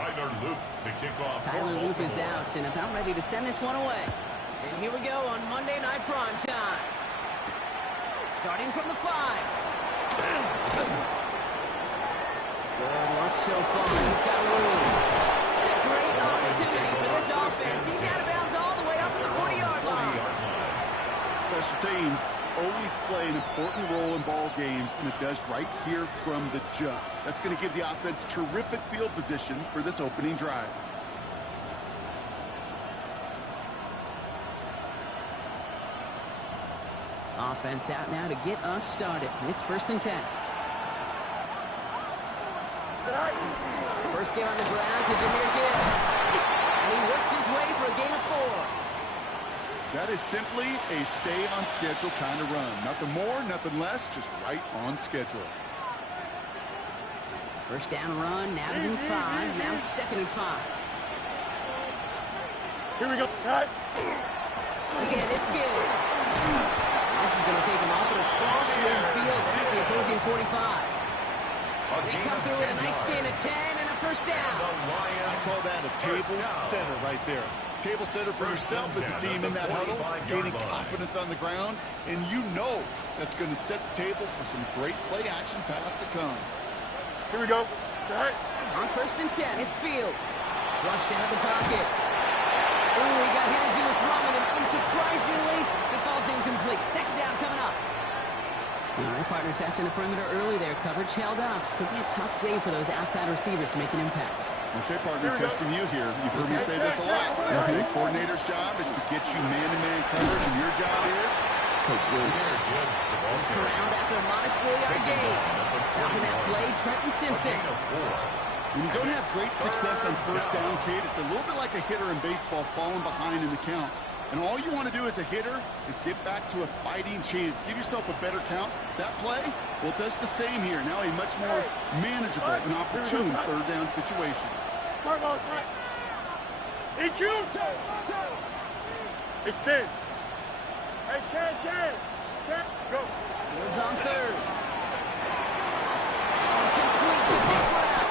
Tyler Loop to kick off. Tyler Loop is out and about ready to send this one away. And here we go on Monday Night Prime Time. Starting from the 5. Good luck so far. He's got room. And a great opportunity for this offense. He's out of bounds all the way up to the 40-yard line. Special teams always play an important role in ball games, and it does right here from the jump. That's going to give the offense terrific field position for this opening drive. Offense out now to get us started. It's 1st and 10. First game on the ground to Jahmyr Gibbs. And he works his way for a gain of 4. That is simply a stay-on-schedule kind of run. Nothing more, nothing less, just right on schedule. First down run, now he's in 5, now 2nd and 5. Here we go. Cut. Again, it's Gibbs. This is going to take him off at a cross midfield at the opposing 45. They come through with a nice gain of 10 and a first down. I call that a table setter right there. Table setter for yourself as a team in that huddle, gaining confidence on the ground, and you know that's going to set the table for some great play action pass to come. Here we go. On 1st and 10, it's Fields. Flushed out of the pocket. Ooh, he got hit as he was throwing, and unsurprisingly, it falls incomplete. 2nd down coming up. All right, partner testing the perimeter early there. Coverage held up. Could be a tough day for those outside receivers to make an impact. Okay, partner, testing you here. You've heard me say this a lot. The coordinator's job is to get you man-to-man coverage, and your job is to win. It's Corral after a modest 4-yard gain. Stopping that play, Trenton Simpson. When you don't have great success on first down, Kate, it's a little bit like a hitter in baseball falling behind in the count. And all you want to do as a hitter is get back to a fighting chance. Give yourself a better count. That play, well, it does the same here. Now a much more manageable and opportune 3rd down situation. EQ. Extend. Hey, Ken. Go. Fields on 3rd. Complete to St. Brown.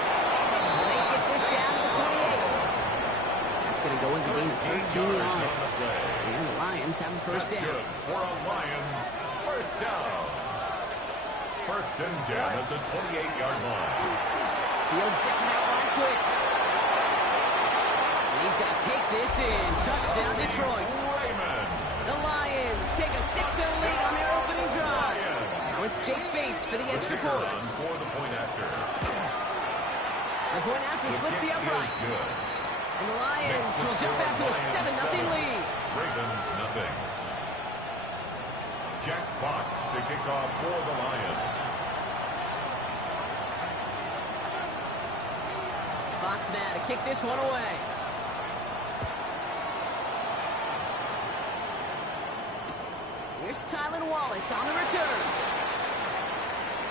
And they get this down to the 28. That's going to go as a gain of 13 yards. And the Lions have a first down. For a Lions first down. 1st and 10 at the 28-yard line. Fields gets it out right quick. And he's going to take this in. Touchdown, Detroit. The Lions take a 6-0 lead on their opening drive. Now it's Jake Bates for the extra point. For the point after. The point after splits the uprights. And the Lions will jump out to a 7-0 lead. Ravens nothing. Jack Fox to kick off for the Lions. Fox now to kick this one away. Here's Tylan Wallace on the return.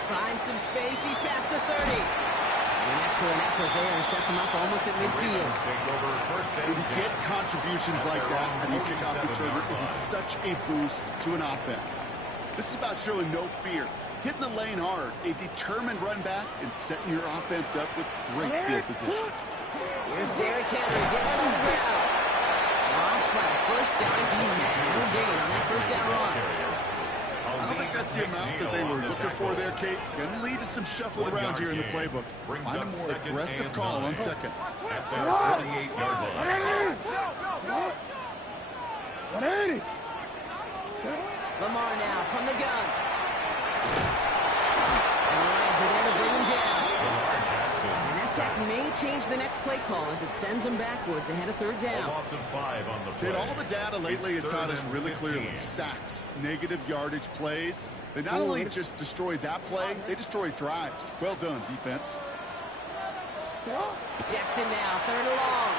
Finds some space. He's past the 30. An excellent effort there. Sets him up almost at midfield. When you get contributions like that when you kick off returner, it is such a boost to an offense. This is about showing no fear, hitting the lane hard, a determined run back, and setting your offense up with great field position. Here's Derrick Henry getting on the ground. Long flat, first down. He had no gain on that first down run. I don't think that's the amount that they were looking for there, Kate. Going to lead to some shuffling around here in the playbook. Find a more aggressive call on 2nd. At the 38-yard line. 180. Lamar now from the gun. And the Lions are there to bring him down. Lamar Jackson. And that sack may change the next play call as it sends him backwards ahead of 3rd down. A loss of 5 on the play. Kate, all the data lately has taught us really clearly. Sacks, negative yardage plays. They not only just destroy that play, they destroy drives. Well done, defense. Jackson now, 3rd and long.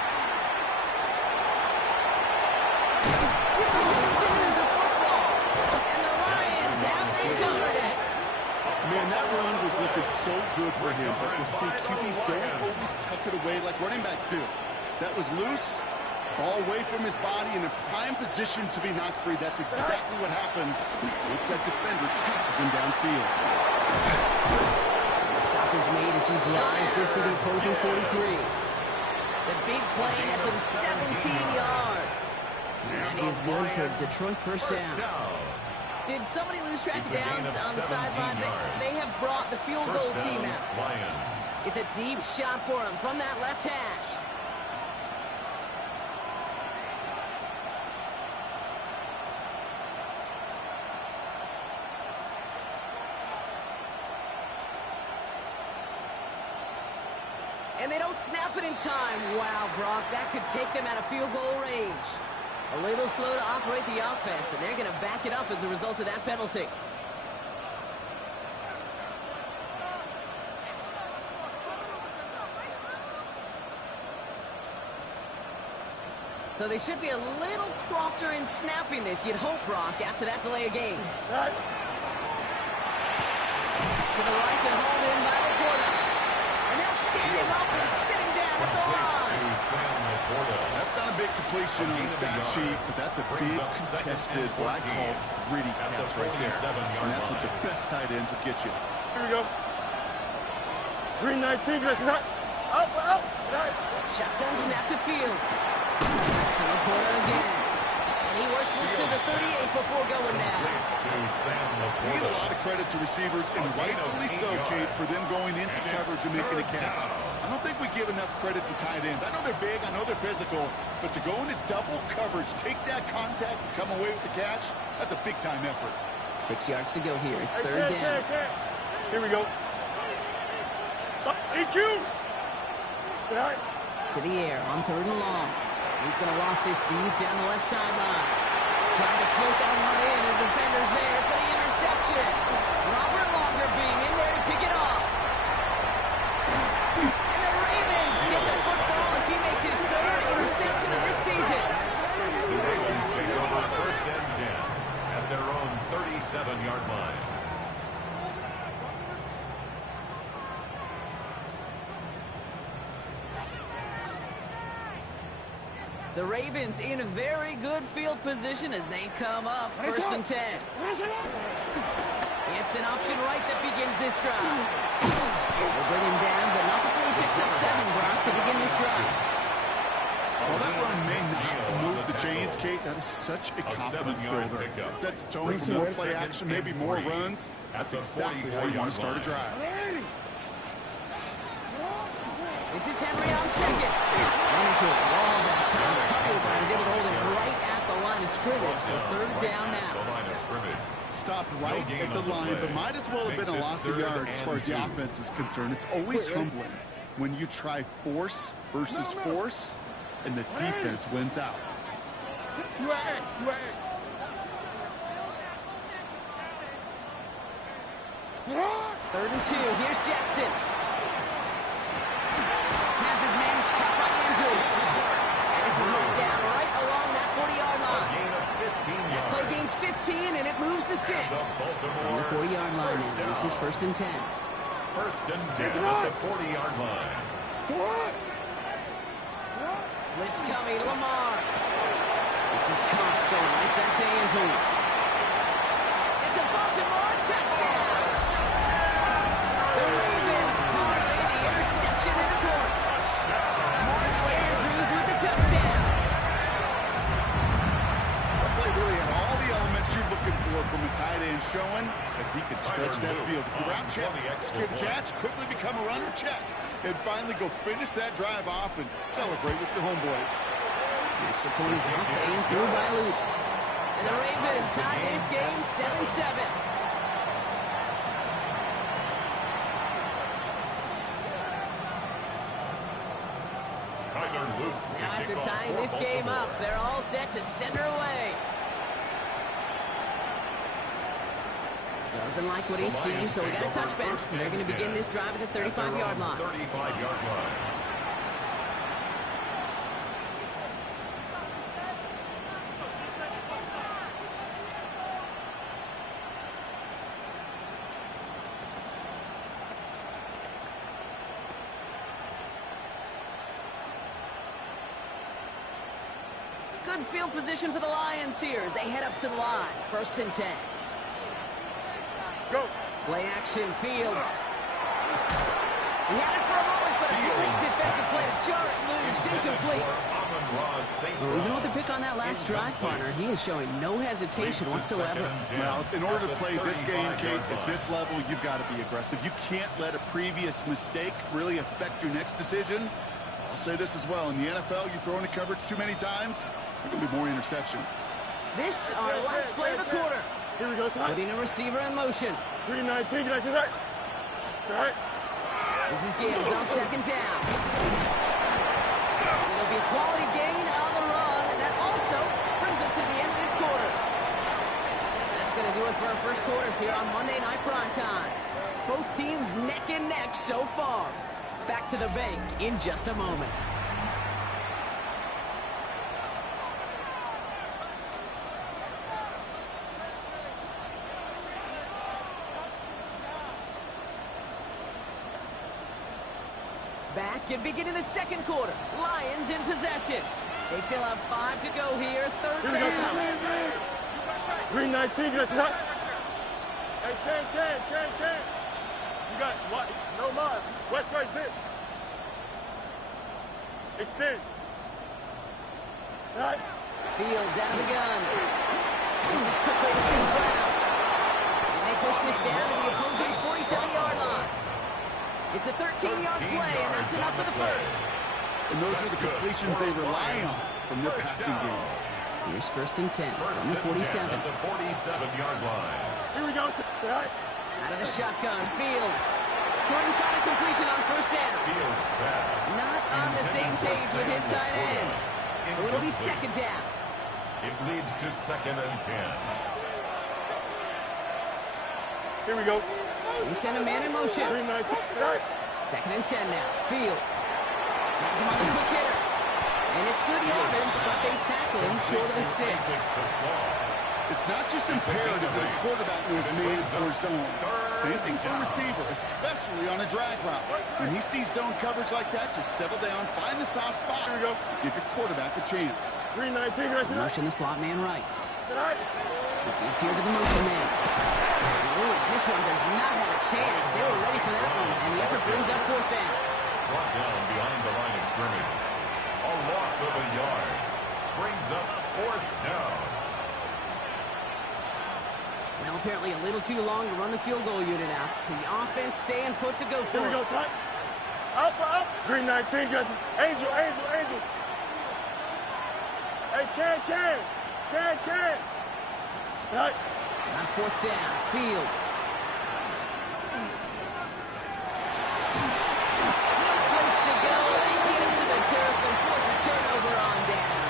This is the football. And the Lions have recovered it. Man, that run was looking so good for him, but we'll see QBs don't always tuck it away like running backs do. That was loose, ball away from his body in a prime position to be knocked free. That's exactly what happens once that defender catches him downfield. And the stop is made as he drives this to the opposing 43. The big play nets him 17 yards. And that is good for Detroit first down. Did somebody lose track of downs on the sideline? They have brought the field goal team out. Lions. It's a deep shot for him from that left hash. And they don't snap it in time. Wow, Brock, that could take them out of field goal range. A little slow to operate the offense, and they're going to back it up as a result of that penalty. So they should be a little prompter in snapping this, you'd hope, Brock, after that delay of game. Right. To the right and hauled in by Laporta. And they'll stand him up and sit him down at the line. That's not a big completion on the stat sheet, but that's a big contested, what I call gritty catch right there. And that's what the best tight ends would get you. Here we go. Green 19. Up. Right. Shotgun snap to Fields. That's to Laporta again. And he works this to the 38 before going down. We give a lot of credit to receivers, and rightfully so, Kate, for them going into coverage and making a catch. I don't think we give enough credit to tight ends. I know they're big, I know they're physical, but to go into double coverage, take that contact, and come away with the catch, that's a big-time effort. 6 yards to go here. It's third down. Here we go. Eat you. Right. To the air on third and long. He's going to loft this deep down the left sideline. Trying to float that one in, and defender's there for the interception. Robert Longer being in there to pick it off. And the Ravens get the football as he makes his third interception of this season. The Ravens take over first and 10 at their own 37-yard line. The Ravens in a very good field position as they come up first and 10. It's an option right that begins this drive. They'll bring him down, but not before he picks up 7, Brock, to begin this drive. While that run may not move the chains, Kate, that is such a confidence builder. It sets the tone for more play action, maybe more runs. That's exactly how you want to start a drive. This is Henry on second. Run into a wall that time. Coupled, but he's able to hold it right at the line of scrimmage. So third down now. Stopped right at the line, but might as well have been a loss of yards as far as the offense is concerned. It's always humbling when you try force versus force, and the defense wins out. Third and 2. Here's Jackson. Has his man caught by Andrews. And this is marked down right along that 40-yard line. That play gains 15, and it moves the sticks. On the 40-yard line now. This is first and 10. First and 10 at the 40-yard line. Blitz coming, Lamar. This is Cox going right back to Andrews. It's a Baltimore touchdown. The Ravens parlay the interception into points. Mark Andrews with the touchdown. That play really had all the elements you're looking for from a tight end, showing that he could stretch that field. If you're out, check. Secure the catch, quickly become a runner, check. And finally go finish that drive off and celebrate with your homeboys. The extra point is up and through by Luke. And the Ravens tie this game 7-7. Now after tying this game up, they're all set to send her away. Doesn't like what he sees, so we got a touchback. They're going to begin this drive at the 35-yard line. 35-yard line. Good field position for the Lions here as they head up to the line. First and 10. Go. Play action, Fields. He had it for a moment, but a great defensive play to jar it loose. Incomplete. Well, even with the pick on that last drive, partner, he is showing no hesitation whatsoever. Well, in order to play this game, Kate, at this level, you've got to be aggressive. You can't let a previous mistake really affect your next decision. I'll say this as well. In the NFL, you throw into coverage too many times, there will be more interceptions. This, our last play of the quarter. Here we go, son. Putting a receiver in motion. 3-19, can I see that? Right. This is Gibbs on second down. It'll be a quality gain on the run, and that also brings us to the end of this quarter. That's going to do it for our first quarter here on Monday Night Primetime. Both teams neck and neck so far. Back to the bank in just a moment. Back and beginning the second quarter. Lions in possession. They still have 5 to go here. Third Here we go, down. son. 3-19, can I see that? Hey, Ken. You got what? No miles. West right zip. Extend. Right. Fields out of the gun. It's a quick way to send Brown. And they push this down to the opposing 47-yard line. It's a 13-yard play, and that's enough for the first. And those are the completions they rely on from their passing game. Here's first and 10 from the 47. At the 47-yard line. Here we go, son. Right. Out of the shotgun, Fields. Couldn't find a completion on first down. Fields pass. Not on the same page with his tight end. So it'll be second down. It leads to second and 10. Here we go. They send a man in motion. 3-19, right. Second and 10 now. Fields. Has him on the quick hitter. And it's good yardage, but they tackle him short of the sticks. It's not just imperative that a quarterback knows man or zone. Same thing for a receiver, especially on a drag route. When he sees zone coverage like that, just settle down, find the soft spot. Here we go. Give your quarterback a chance. 3-19, can I see that? Motion the slot man right. Right. He gives here to the motion man. Ooh, this one does not have a chance. They were ready for that one, and the effort brings up fourth down. Brought down behind the line of scrimmage. A loss of a yard. Brings up fourth down. Well, apparently a little too long to run the field goal unit out. The offense staying put to go for Here we go, it. son. Up. 3-19, Justin. Angel. Hey, Ken. Right. On fourth down, Fields. No place to go. They get him to the turf and force a turnover on down.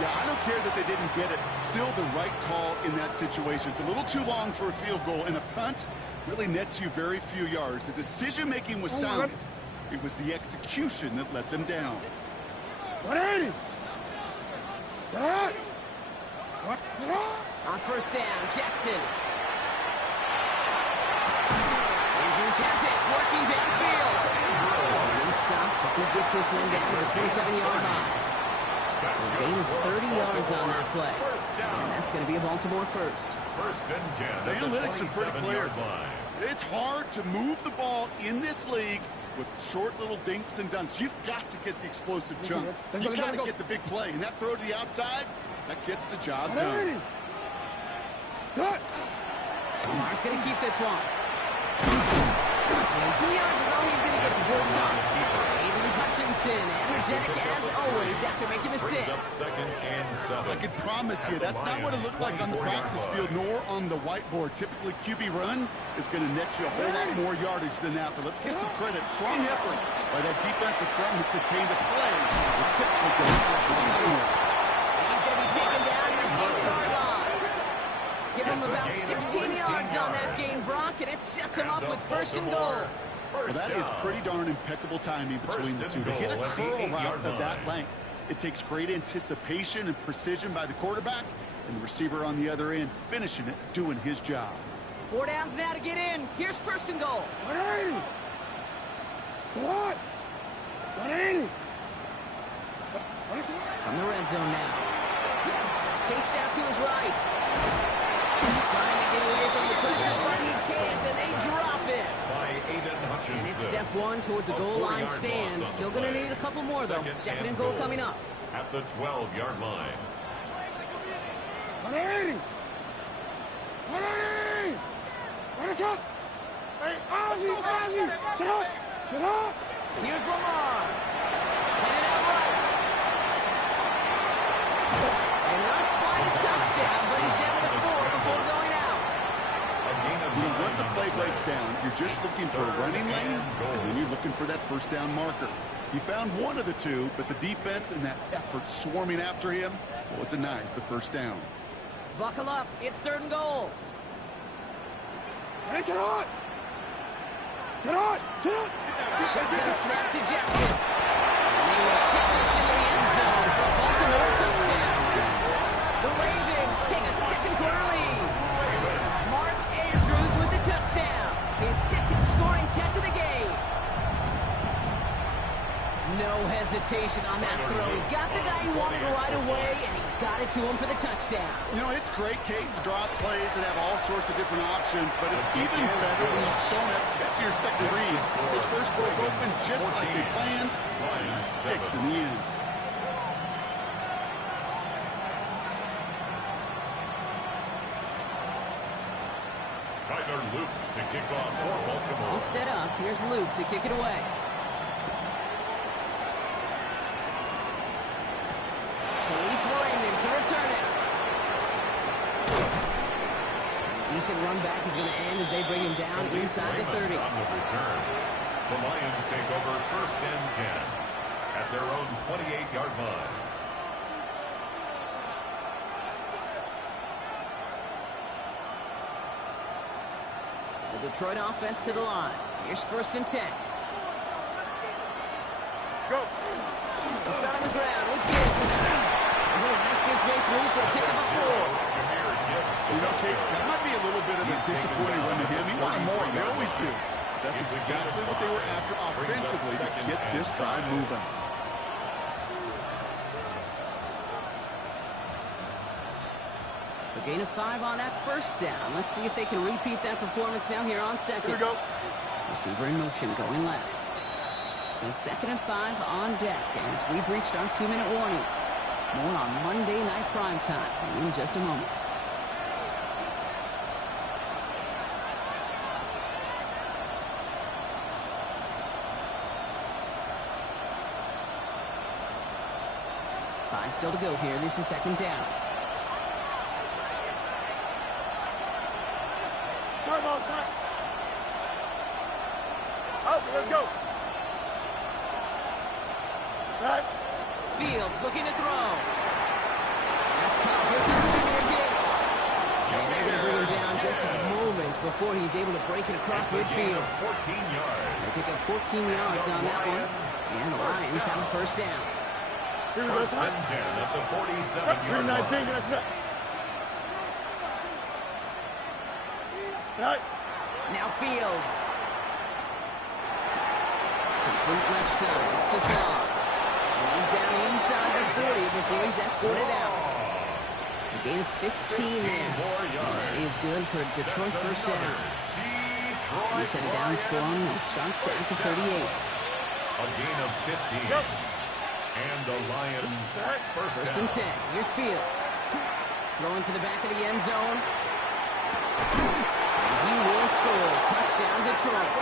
Yeah, I don't care that they didn't get it. Still the right call in that situation. It's a little too long for a field goal, and a punt really nets you very few yards. The decision-making was sound. It was the execution that let them down. 180. Right. On first down, Jackson. Andrews has it, working downfield. And he's stopped as he gets this one down to the 27-yard line. So a gain of 30 yards on that play. And that's going to be a Baltimore first. First and 10. The analytics are pretty clear. 27-yard line. It's hard to move the ball in this league with short little dinks and dunks. You've got to get the explosive chunk. You've got to get the big play. And that throw to the outside, that gets the job done. Lamar's going to keep this one. And 2 yards is all he's going to get before it's gone. Aiden Hutchinson, energetic as always after making the stick. Brings up second and 7. I can promise you that's not what it looked like on the practice field nor on the whiteboard. Typically, QB run is going to net you a whole lot more yardage than that. But let's give some credit. Strong effort by that defensive front who contained a play that typically goes for a long more. He's going to be taken down at the 8-yard line. Give him about 16 yards on that gain, Brock, and it sets him up with first and goal. Well, that is pretty darn impeccable timing between the two. To hit a curl route of that length, it takes great anticipation and precision by the quarterback, and the receiver on the other end finishing it, doing his job. 4 downs now to get in. Here's first and goal. 180. What? 180. From the red zone now. Chased out to his right. Trying to get away from the pressure, but he can't, and they drop it. By Aiden Hutchinson. up one towards a goal line stand. Still going to need a couple more, though. Second and goal coming up. At the 12-yard line. Here's Lamar. Headed out right. And not quite a touchdown, but he's down to the 4 before going out. Once a play breaks down, you're just looking for a running lane, and then you're looking for that first down marker. He found one of the two, but the defense and that effort swarming after him, well, it denies the first down. Buckle up. It's third and goal. Shotgun snap to Jackson. And they will tip this into the end zone for a Baltimore touchdown. The Ravens take a second quarter lead. Mark Andrews with the touchdown. His second scoring catch of the game. No hesitation on that throw. He got the guy he wanted right away, and he got it to him for the touchdown. You know, it's great, Kate, to draw up plays and have all sorts of different options, but it's even better when you don't have to get to your second read. His first broke open just like they planned, and that's 6 in the end. Tyler Luke to kick off for Baltimore. All set up. Here's Luke to kick it away. To return it. Decent run back is going to end as they bring him down inside the 30. On the return, the Lions take over first and 10 at their own 28-yard line. The Detroit offense to the line. Here's first and 10. Go. He'll start on the ground with Gibbs. He'll make his way through for a pick of a 4. You know, Kate, that might be a little bit of a disappointing run to him. He wanted more. They always do. That's exactly what they were after offensively to get this drive moving. So gain of 5 on that first down. Let's see if they can repeat that performance now here on second. Here we go. Receiver in motion going left. So second and 5 on deck as we've reached our 2-minute warning. More on Monday Night Primetime in just a moment. Five still to go here. This is second down. Time on, son. Out, let's go. Right. Fields looking to throw. That's caught here through Jahmyr Gibbs. And they're going to bring him down just a moment before he's able to break it across midfield. 14 yards. They pick up 14 yards on that one. And the Lions have a first down. Here we go, First son. and 10 at the 47-yard 319, line. get us right. Now Fields. Complete left side. It's to Slaw. And he's down inside the 40 before he's escorted out. A gain of 15 there. And that is good for Detroit first down. New set of downs for him. Starts at the 38. A gain of 15. And the Lions First and 10. Here's Fields. Throwing for the back of the end zone. He will score. Touchdown, Detroit.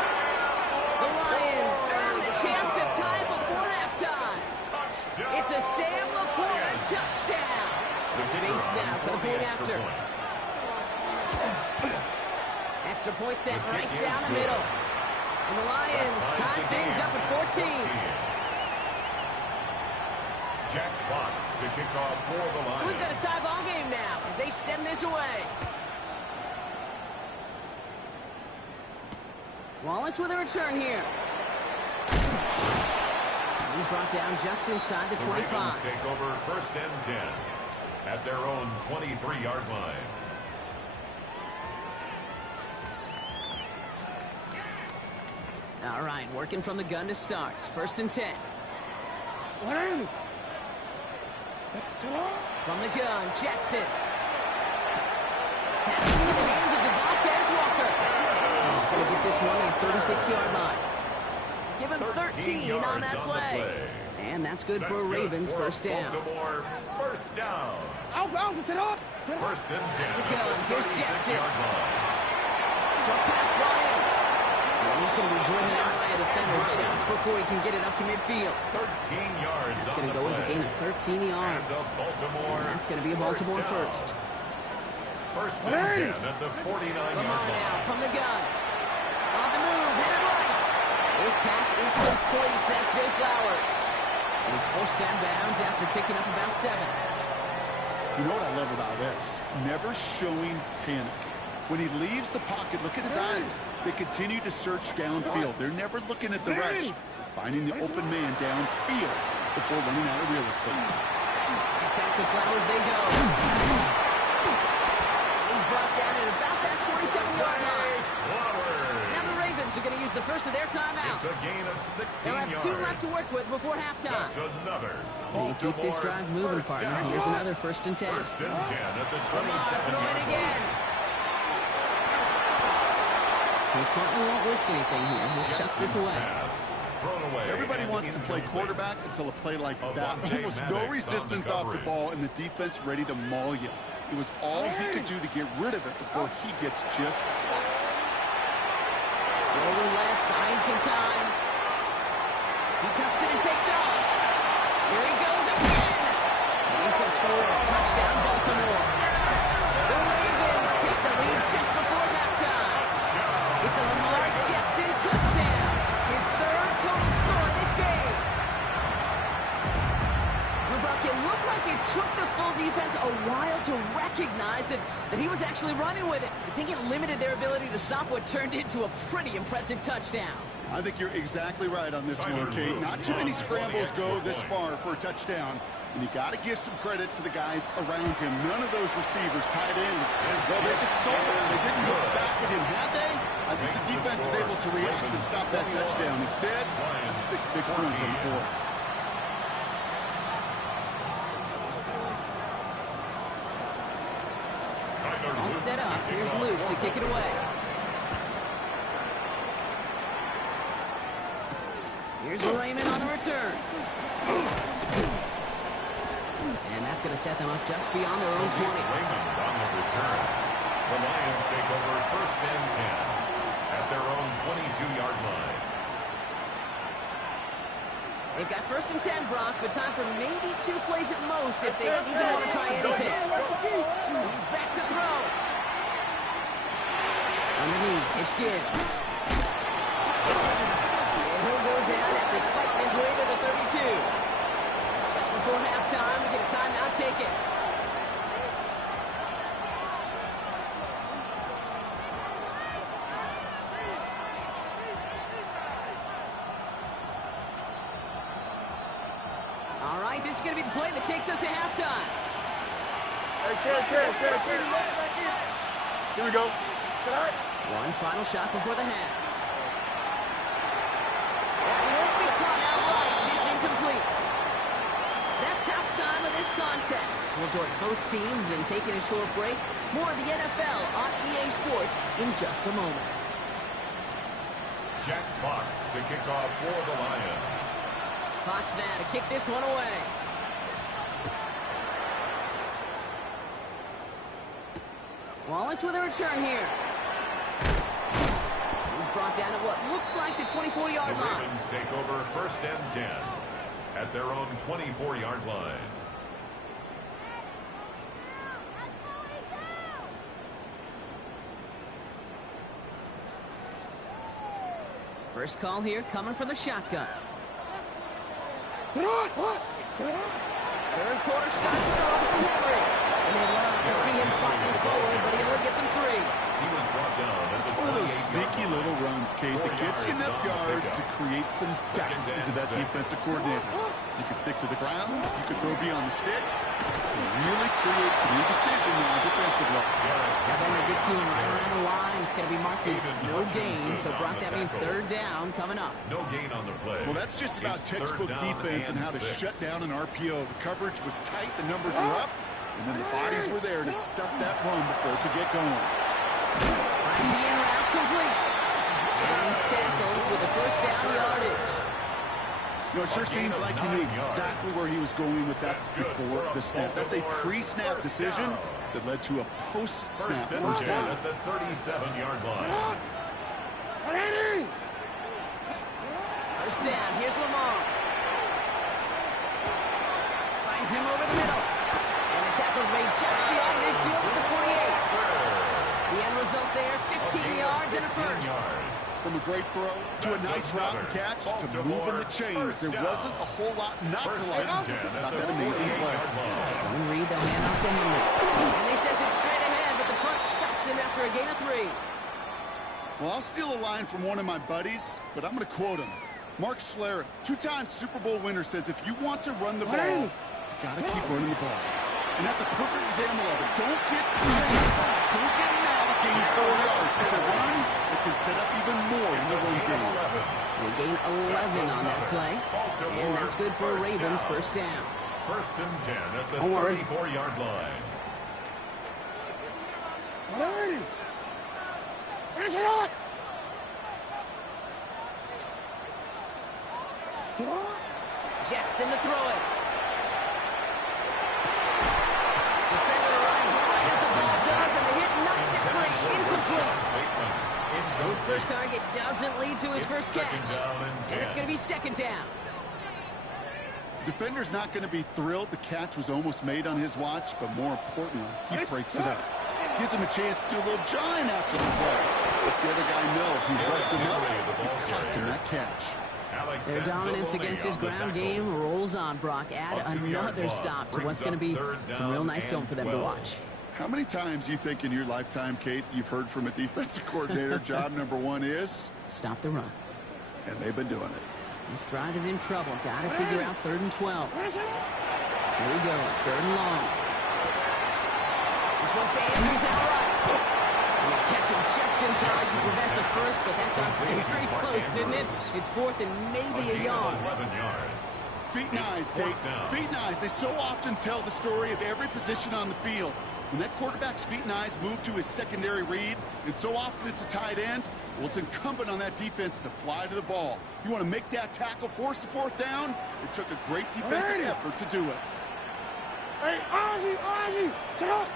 The Lions earn the chance to tie before halftime. It's a Sam Laporta touchdown. Fade snap for the point after. Extra point set right down the middle. And the Lions tie things up at 14. Jack Fox to kick off for the Lions. So we've got a tie ball game now as they send this away. Wallace with a return here. He's brought down just inside the 25. Ravens take over first and 10 at their own 23-yard line. All right, working from the gun to start. First and 10. From the gun, Jackson. Passing into the hands of Devontae Walker. And he's going to get this one at the 36-yard line. Give him 13 on that play. And that's good for a Ravens first down. Baltimore, first down. Alpha, sit off. First and 10. Here's Jackson. 36-yard line. Short pass brought in. And he's going to be driven out by a defender just before he can get it up to midfield. 13 yards. It's going to go as a gain of 13 yards. And that's going to be a Baltimore first. First and 10 at the 49-yard Lamar line. now from the gun. On the move, headed right. His pass is complete. That's Zay Flowers. And he's forced out of bounds after picking up about 7. You know what I love about this? Never showing panic. When he leaves the pocket, look at his eyes. They continue to search downfield. They're never looking at the rush. They're finding the open man downfield before running out of real estate. Right back to Flowers they go. He's brought down at about that 27-yard line. Now the Ravens are going to use the first of their timeouts. It's a gain of 16 They'll have 2 left to work with before halftime. That's another. And keep this drive moving, partner. Here's another first and 10. First and 10 at the Lamar throw 27-yard it line. again. He smartly won't risk anything here. Just chucks this away. Everybody wants to play quarterback until a play like that. Almost no resistance off the ball and the defense ready to maul you. It was all he could do to get rid of it before he gets just clocked. Rolling left, buying some time. He tucks it and takes off. Here he goes again. And he's going to score a touchdown, Baltimore. The Ravens take the lead just before halftime. It's a Lamar Jackson touchdown. His 3rd total score in this game. Buck, it looked like it took the full defense a while to recognize that he was actually running with it. I think it limited their ability to stop what turned into a pretty impressive touchdown. I think you're exactly right on this one, Kate. Not too many scrambles go this far for a touchdown. And you got to give some credit to the guys around him. None of those receivers, tight ends, well, they just saw it. They didn't look back at him, had they? I think the defense is able to react and stop that touchdown. Instead, that's 6 big points on the board. All set up. Here's Luke to kick it away. Here's Raymond on the return. And that's going to set them up just beyond their own 20. Raymond on the return. The Lions take over first and 10 at their own 22-yard line. They've got first and 10, Brock, but time for maybe 2 plays at most if they even want to try anything. He's back to throw. Underneath, it's Gibbs. And he'll go down after fighting his way to the 32. Just before halftime, we get a timeout taken. All right, this is going to be the play that takes us to halftime. Hey, Ken. Here we go. One final shot before the half. That won't be caught outright. It's incomplete. That's halftime of this contest. We'll join both teams in taking a short break. More of the NFL on EA Sports in just a moment. Jack Fox to kick off for the Lions. Fox now to kick this one away. Wallace with a return here. He's brought down at what looks like the 24-yard The line. Ravens take over first and 10 at their own 24-yard line. First call here coming from the shotgun. Third quarter starts with a run from Henry. And they love to see him fighting forward, but he only gets him 3. He was brought down at It's the one of those 28-yard sneaky line. little runs, Kate, that 4 gets you enough yards on the yard to pickup. create some doubt Second and into that 6. defensive coordinator. You could stick to the ground. You could throw beyond the sticks. Really create some indecision now defensively. Defender gets to him right around the line. It's going to be marked as no gain. So, Brock, that means third down coming up. No gain on the play. Well, that's just about It's textbook third down defense and how to 6. shut down an RPO. The coverage was tight, the numbers were up, and then the bodies were there to stuff that run before it could get going. Finds the in route complete. And he's tackled with the first down yardage. No, it sure seems like he knew exactly where he was going with that before the snap. That's a pre-snap decision that led to a post-snap first down. At the 37-yard line. First down, here's Lamar. Finds him over the middle. And the tackle's made just beyond midfield at the 48. The end result there, 15 yards and a first. From a great throw to a nice route and catch to moving the chains. There wasn't a whole lot not to like about that amazing play. Zone read, they'll hand off to Henry. And they send it straight ahead, but the front stops him after a gain of 3. Well, I'll steal a line from one of my buddies, but I'm going to quote him. Mark Schlereth, 2-time Super Bowl winner, says if you want to run the ball, you've got to keep running the ball. And that's a perfect example of it. Don't get don't get mad at gaining 4 yards. It's a run that can set up even more in the run game. They gain 11 on that play. And that's good for Ravens first down. First and 10 at the 34-yard line. Jackson to throw it. Defender runs right as the ball does, and the hit knocks it free. Incomplete. His first target doesn't lead to his first catch. And it's going to be second down. Defender's not going to be thrilled the catch was almost made on his watch, but more importantly, he breaks it up. Gives him a chance to do a little jawing after the play. Lets the other guy know he left him up and cost him that catch. Their dominance against his ground game rolls on, Brock. Add another stop to what's going to be some real nice film for them to watch. How many times do you think in your lifetime, Kate, you've heard from a defensive coordinator, job number 1 is? Stop the run. And they've been doing it. This drive is in trouble. Got to figure out 3rd and 12. Here he goes, 3rd and long. This one's Andrews outright. And they catch him just in time to prevent the first, but that got very close, didn't it? It's 4th and maybe a yard. 11 yards. Feet and eyes, Kate. Feet and eyes. They so often tell the story of every position on the field. When that quarterback's feet and eyes move to his secondary read, and so often it's a tight end, well, it's incumbent on that defense to fly to the ball. You want to make that tackle, force the 4th down? It took a great defensive effort to do it. Hey, Ozzie, sit up.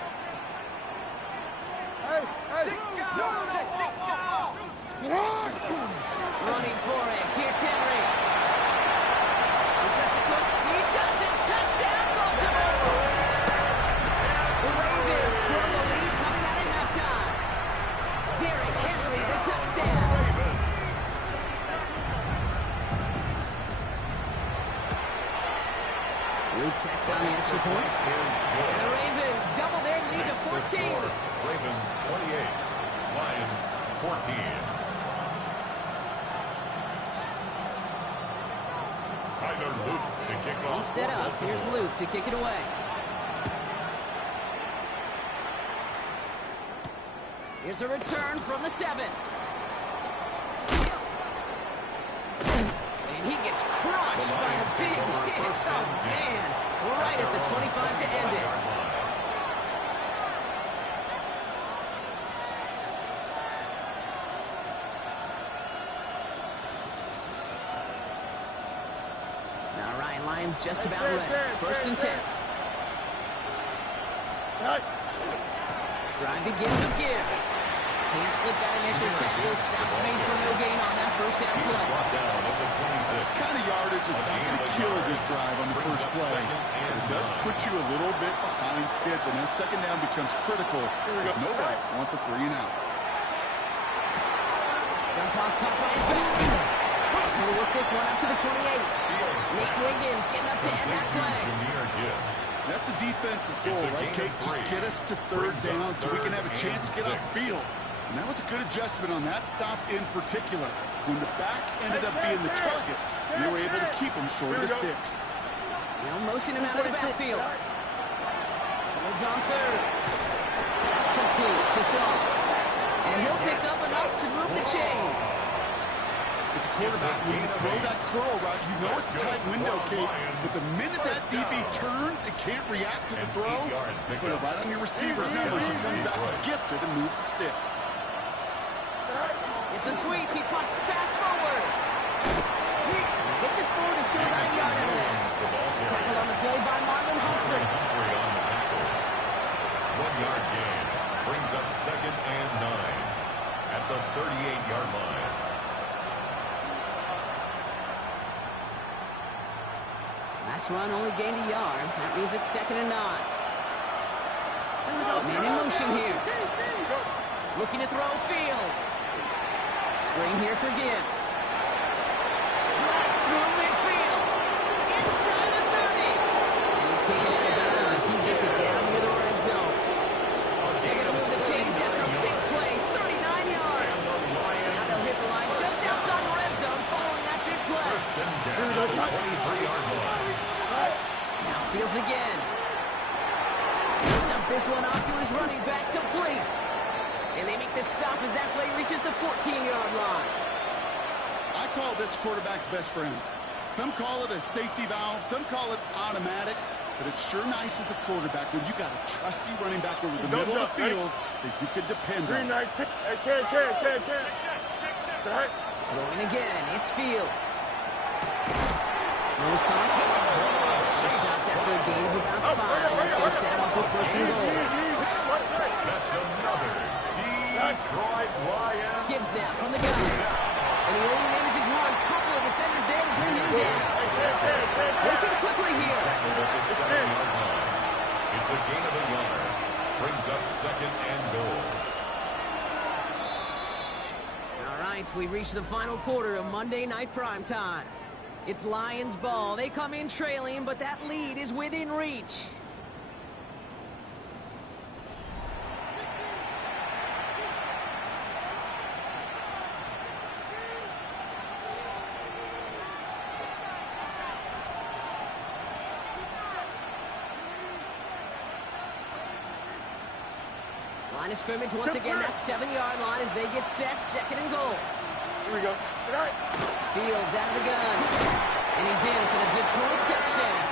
Hey. Running for it. Here's Henry. He cuts it to him. He does it. Touchdown, Baltimore. The Ravens grow the lead coming out at halftime. Derrick Henry, the touchdown. Luke takes on the extra point. And the Ravens double their lead to 14. Ravens 28, Lions 14. Tyler Luke to kick off. All set up. Here's Luke to kick it away. Here's a return from the 7. And he gets crushed by a big hit. Oh, man. Right at the 25 to end it. Now Ryan Lyons just about ready. First and 10. Drive begins with Gibbs. Can't slip that initial tackle. Stops made for no gain on that first down play. This kind of yardage is not going to kill this drive on the first play. But it does put you a little bit behind schedule. Now, second down becomes critical because nobody wants a 3 and out. Dump off caught by his back. He'll work this one up to the 28. Nate Wiggins getting up to end that play. That's a defense's goal, right, Kate? Just get us to 3rd down so we can have a chance to get off the field. And that was a good adjustment on that stop in particular. When the back ended up being the target, they were able to keep him short of the sticks. Now motion him out of the backfield. Fields on 3rd. That's complete to Slaw. And he'll pick up enough to move the chains. As a quarterback, when you throw that curl route, you know it's a tight window, Kate. But the minute that DB turns and can't react to the throw, put it right on your receiver's numbers. He comes back and gets it and moves the sticks. It's a sweep. He pops the pass forward. He gets gets it forward to still about a yard out of this. Tackle on the play by Marlon Humphrey. Humphrey on the tackle. 1-yard gain brings up 2nd and 9 at the 38-yard line. Last run only gained a yard. That means it's 2nd and 9. Man in motion here. Looking to throw Fields. Screen here for Gibbs. Blast through midfield. Inside the 30. And he's taking it out of bounds as he gets it down near the red zone. They're going to move the chains after a big play. 39 yards. Now they'll hit the line just outside the red zone following that big play. 1st and 10 at the 23-yard line. Now Fields again. Dump this one off to his running back, complete. And they make the stop as that play reaches the 14-yard line. I call this quarterback's best friend. Some call it a safety valve, some call it automatic, but it's sure nice as a quarterback when you got a trusty running back over the middle of the field that you can depend on. 319. Hey, Ken. Right. Throwing again, it's Fields. Nose contact. Just stopped after a gain of about 5. That's going to set him up with 1st and goal. That's another Detroit Lions. Gibbs now from the gun. And he only manages one. Couple of defenders there to bring him down. Working quickly here. It's a gain of a yard. Brings up 2nd and goal. All right, we reach the final quarter of Monday Night Primetime. It's Lions ball. They come in trailing, but that lead is within reach. Line of scrimmage once again, that 7-yard line as they get set, 2nd and goal. Here we go. Right. Fields out of the gun. And he's in for the Detroit touchdown.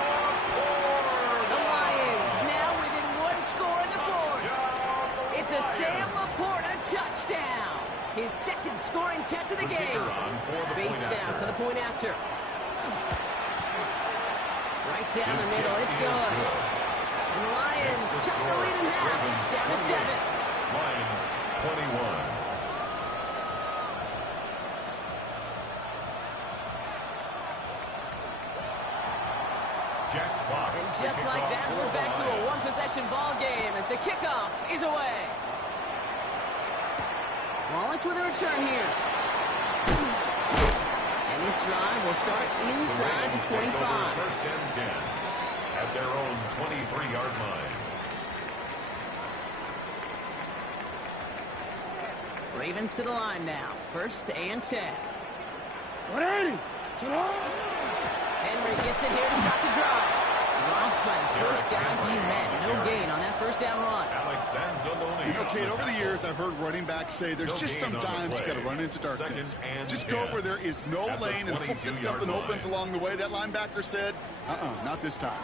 The Lions now within 1 score in the 4th. It's a Sam Laporta touchdown. His 2nd scoring catch of the game. Bates now for the point after. Right down the middle. It's good. And the Lions chop the lead in half. It's down to 7. Lions 21. Jack Fox. And just like that, we're back to a 1-possession ball game as the kickoff is away. Wallace with a return here. And this drive will start inside the 25. 1st and 10 at their own 23-yard line. Ravens to the line now. 1st and 10. 180. Henry gets it here to stop the drive. Drops by the first guy he met. No gain on that 1st down run. Alex Anzalone. You know, Kate, over the years, I've heard running backs say there's just sometimes you got to run into darkness. Just go where there is no lane and hope that something opens along the way. That linebacker said, not this time.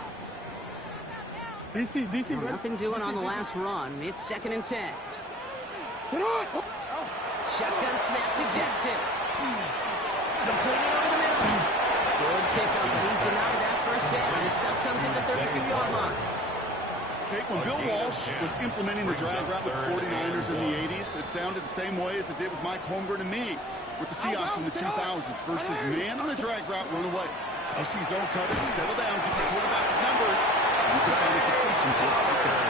DC. Nothing doing on the last run. It's 2nd and 10. Shotgun snap to Jackson. Completed over the middle. Good pickup, but he's denied that 1st down. His stuff comes in the 32-yard line. Kate, when Bill Walsh was implementing the drag route with the 49ers in the 80s, it sounded the same way as it did with Mike Holmgren and me with the Seahawks in the 2000s versus man on the drag route, run away. I see zone coverage, settle down, get the quarterback his numbers. You can find a completion just like that.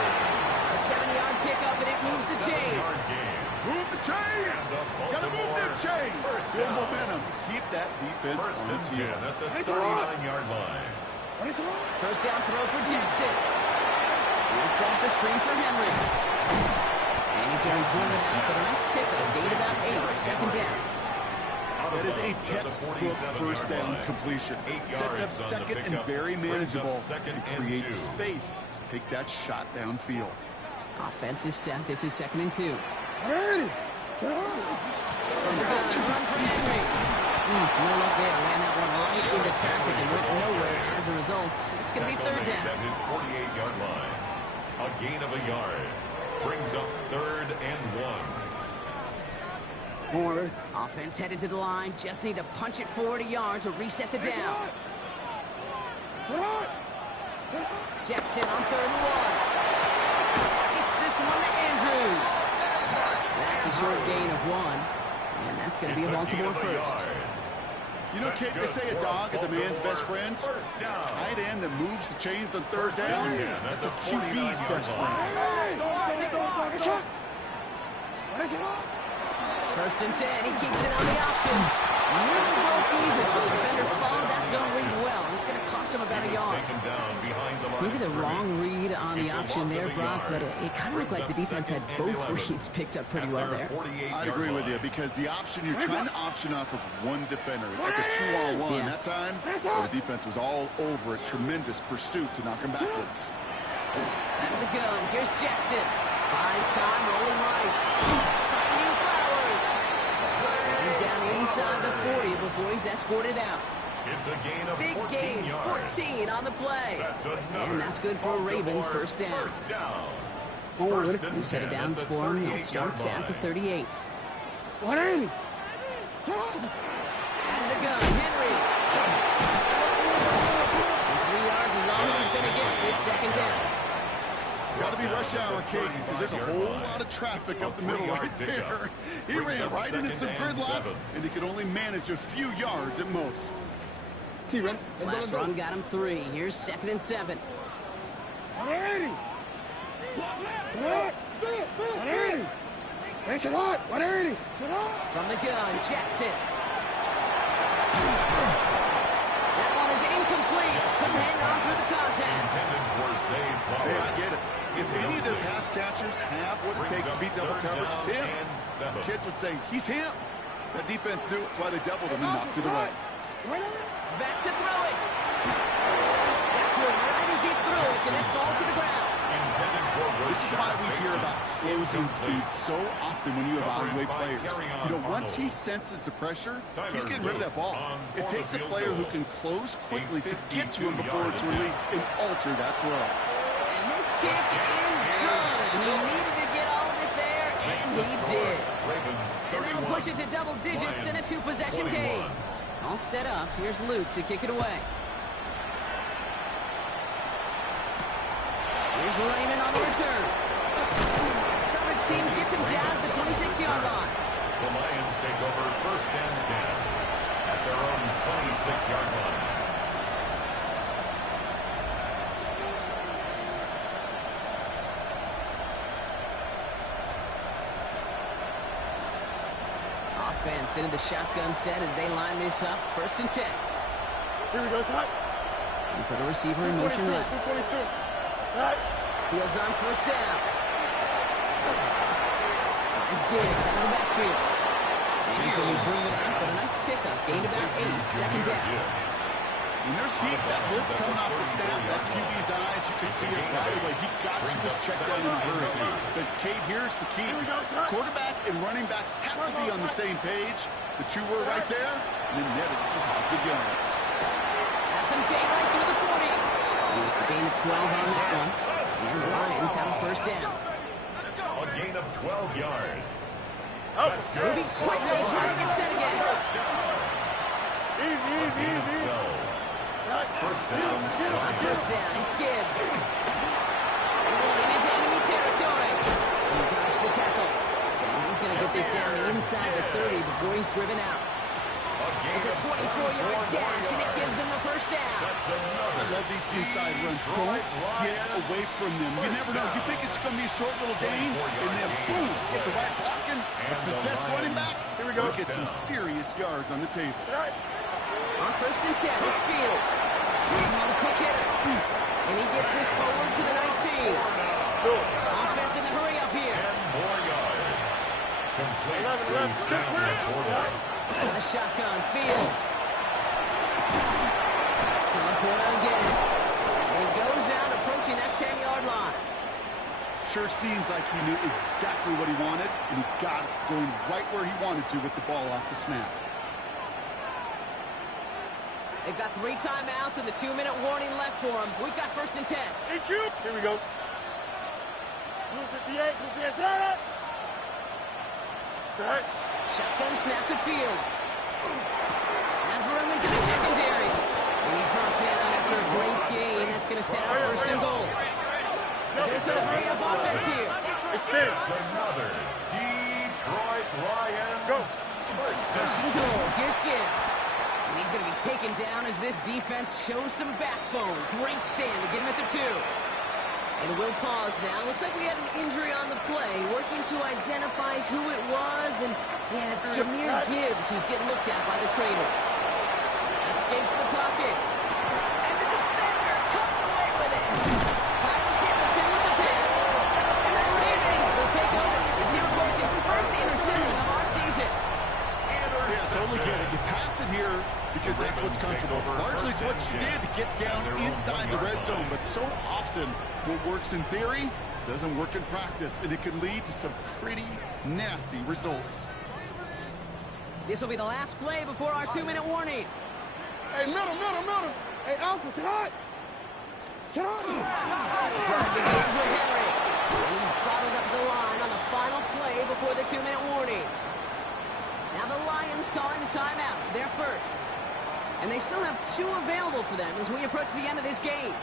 A 7-yard pickup, and it moves the chains. Move the chain! Gotta move that chain! Build momentum. Keep that defense 1st on and its 10 heels. at the 39-yard line. 1st down throw for Jackson. He'll set up the screen for Henry. And he's going to be driven out, but a nice pickup. Gain about 8. 2nd down. That is a textbook 1st down completion. Sets up 2nd and very manageable and creates space to take that shot downfield. Offense is set. This is 2nd and 2. Ready. Run for Henry. No luck there. Ran that one right into traffic and went nowhere as a result. It's going to be 3rd down. At his 48-yard line. A gain of a yard. Brings up 3rd and 1. Offense headed to the line. Just need to punch it forward a yard to reset the downs. Jackson on 3rd and 1. Gets this one to Andrews. That's a short gain of 1. And that's going to be a Baltimore first. You know, Kate, they say a dog is a man's best friend. Tight end that moves the chains on 3rd down, that's a QB's best friend. 1st and 10. He keeps it on the option. Nearly broke even, but the defenders followed that zone read well. It's going to cost him about a yard. Maybe the wrong read on the option there, Brock, but it kind of looked like the defense had both reads picked up pretty well there. I'd agree with you, because the option, you're trying to option off of one defender, like a 2-on-1. Yeah. That time, the defense was all over it. Tremendous pursuit to knock him backwards. Out of the gun, here's Jackson. Buys time, rolling right. Finding Flowers. He's down inside the 40 before he's escorted out. It's a gain of Big 14 gain, yards. 14 on the play. And that's good for Ravens first down. First down. New set of downs for him. He'll start at the 38. What are you? Out of the gun, Henry. 3 yards is all he's going to get. It's 2nd down. Got to be rush hour, Kate, because there's a whole lot of traffic up the middle right there. He ran right into some gridlock, and he could only manage a few yards at most. Last run got him 3. Here's 2nd and 7. 180. 180. Thanks a lot. 180. From the gun, Jackson. That one is incomplete. Couldn't hang on through the contact. Hey, I get it. If any of their pass catchers have what it takes to beat double coverage, it's him. The kids would say, he's him. That defense knew it. That's why they doubled him and knocked it away. Back to throw it. Got to it right as he threw it, and it falls to the ground. This is why we hear about closing speed so often when you evaluate players. You know, once he senses the pressure, he's getting rid of that ball. It takes a player who can close quickly to get to him before it's released and alter that throw. And this kick is good. He needed to get all of it there, and he did. And that'll push it to double digits in a 2-possession game. All set up. Here's Luke to kick it away. Here's Raymond on the return. Coverage team gets him down at the 26-yard line. The Lions take over 1st and 10 at their own 26-yard line. Offense into the shotgun set as they line this up. 1st and 10. Here we go, Scott. We put a receiver in motion left. 22. Right. Fields on 1st down. Finds Gibbs out of the backfield. And he's going to be driven out, but a nice pickup. Gained about 8. 2nd down. When there's heat, that blitz coming off the snap, that QB's eyes, you can see it right away. He got to just check down in a hurry. But, Kate, here's the key. Quarterback and running back have to be on the same page. The two were right there, and then netted some positive yards. Has some daylight through the 40. And it's a gain of 12 on that one. And the Lions have a 1st down. A gain of 12 yards. That's good. Moving quickly, trying to get set again. Easy. 1st down. On 1st down, it's Gibbs. Rolling into enemy territory. He dodged the tackle. And he's going to get this down inside the 30 before he's driven out. It's a 24-yard gash, and it gives them the 1st down. I love these inside runs. Don't get away from them. You never know. You think it's going to be a short little gain, and then boom, get the right blocking, a possessed running back. Here we go. Get some serious yards on the table. On 1st and 10, it's Fields. He's another quick hitter. And he gets this forward to the 19. Offense in the hurry up here. 10 more yards. Complete to Sam. On the shotgun, Fields. That's on the corner again. And he goes out approaching that 10-yard line. Sure seems like he knew exactly what he wanted, and he got it going right where he wanted to with the ball off the snap. They've got 3 timeouts and the 2-minute warning left for them. We've got 1st and 10. EQ. Here we go. Blue 58, blue 58, set it. Shotgun snap to Fields. Has room into the secondary. And he's brought down after a great gain. That's going to set up first and goal. There's a hurry-up offense here. Extends. Another Detroit Lions. Go. First and goal. Here's Gibbs. And he's going to be taken down as this defense shows some backbone. Great stand to get him at the 2. And we'll pause now. Looks like we had an injury on the play. Working to identify who it was. And yeah, it's Jahmyr Gibbs who's getting looked at by the trainers. Escapes the pocket. And the defender comes away with it. Kyle Hamilton with the pick. And the Ravens will take over. As he records his first interception of our season. Yeah, totally get it. You pass it here because that's what's comfortable. Largely it's what you did to get down inside the red zone. But so often what works in theory doesn't work in practice. And it can lead to some pretty nasty results. This will be the last play before our 2-minute warning. Hey, middle. Hey, Alpha, sit hot. Sit hot. Drive begins with Henry. And he's bottled up the line on the final play before the 2-minute warning. Now the Lions calling the timeouts. They're first. And they still have 2 available for them as we approach the end of this game.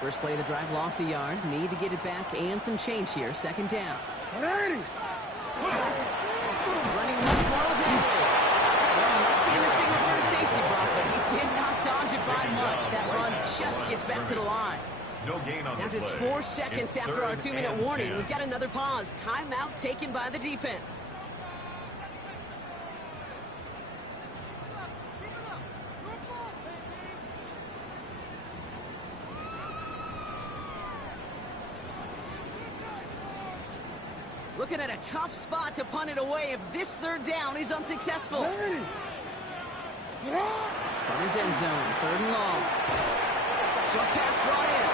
First play of the drive, lost a yard. Need to get it back and some change here. Second down. Ready. Running much more with Henry. Well, not seeing the signal for a safety block, but he did not dodge it by much. That run just gets back to the line. No gain on Now the just play. 4 seconds It's after our 3rd 2-minute and warning. 10. We've got another pause. Timeout taken by the defense. Looking at a tough spot to punt it away if this 3rd down is unsuccessful. Ready. Get up. From his end zone, 3rd and long. Short pass brought in.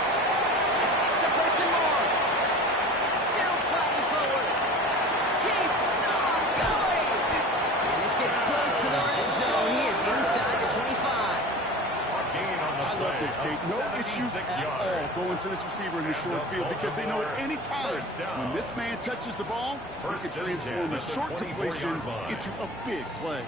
This gets the first and more. Still fighting forward. Keeps on going. And this gets close to the red zone. He is inside the 25. Gain on the I love this, Kate. No issues at all going to this receiver in the short field because they know at any time when this man touches the ball, he can transform a short completion into a big play.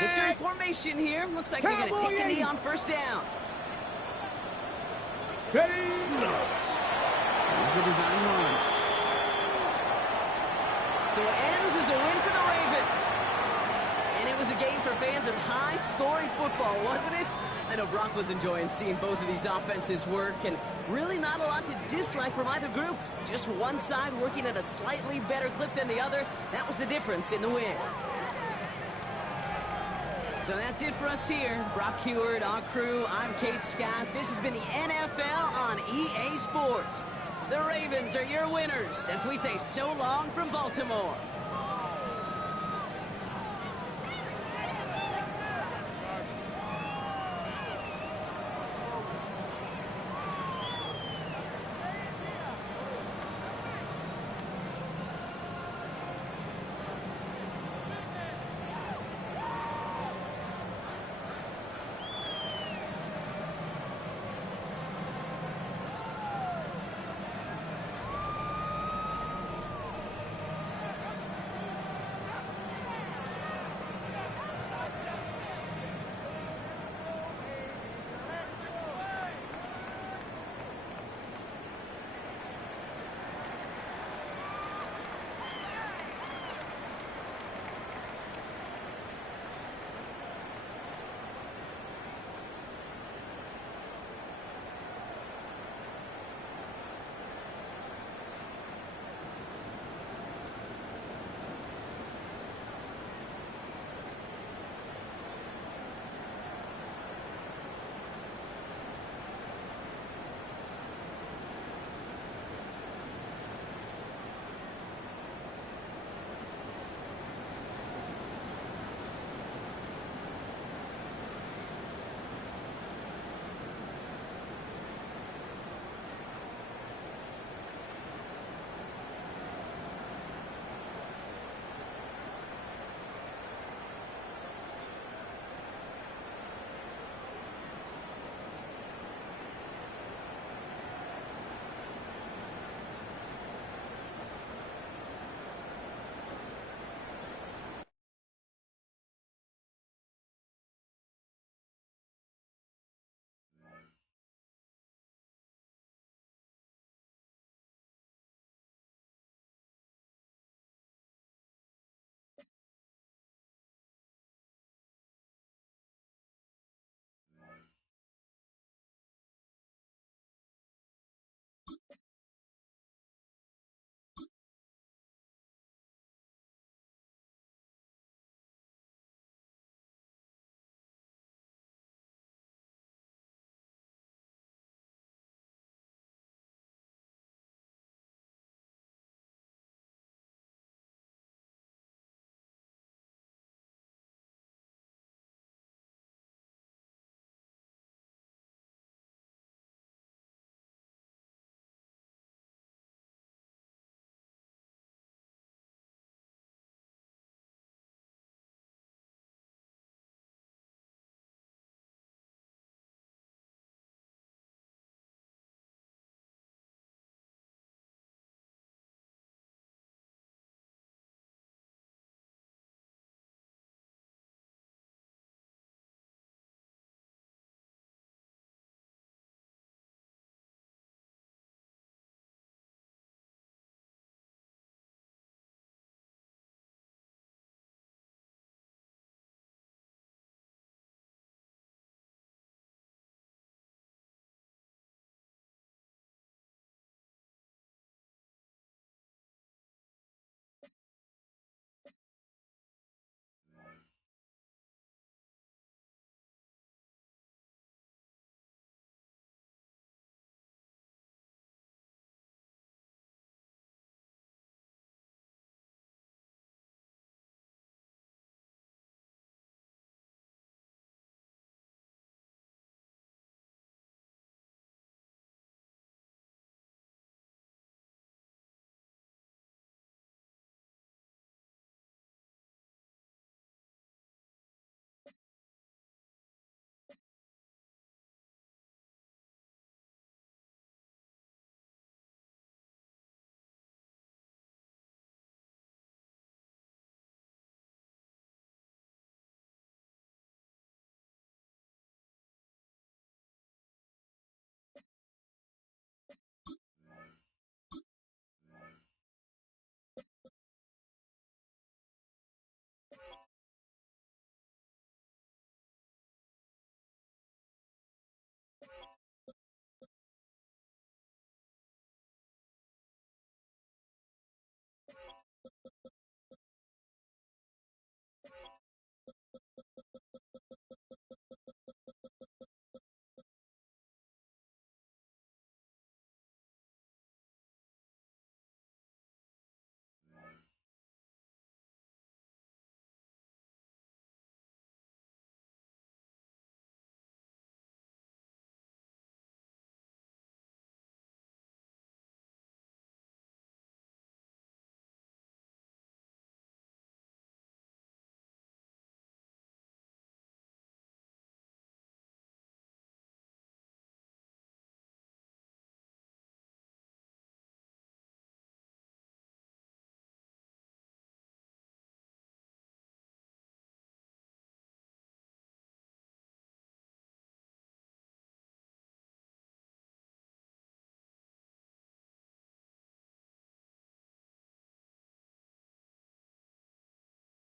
Victory formation here. Looks like they're going to take a knee on first down. Ready. Here's a design run. So it ends as a win for the Ravens. And it was a game for fans of high-scoring football, wasn't it? I know Brock was enjoying seeing both of these offenses work, and really not a lot to dislike from either group. Just one side working at a slightly better clip than the other. That was the difference in the win. So that's it for us here. Brock Huard, our crew, I'm Kate Scott. This has been the NFL on EA Sports. The Ravens are your winners as we say so long from Baltimore.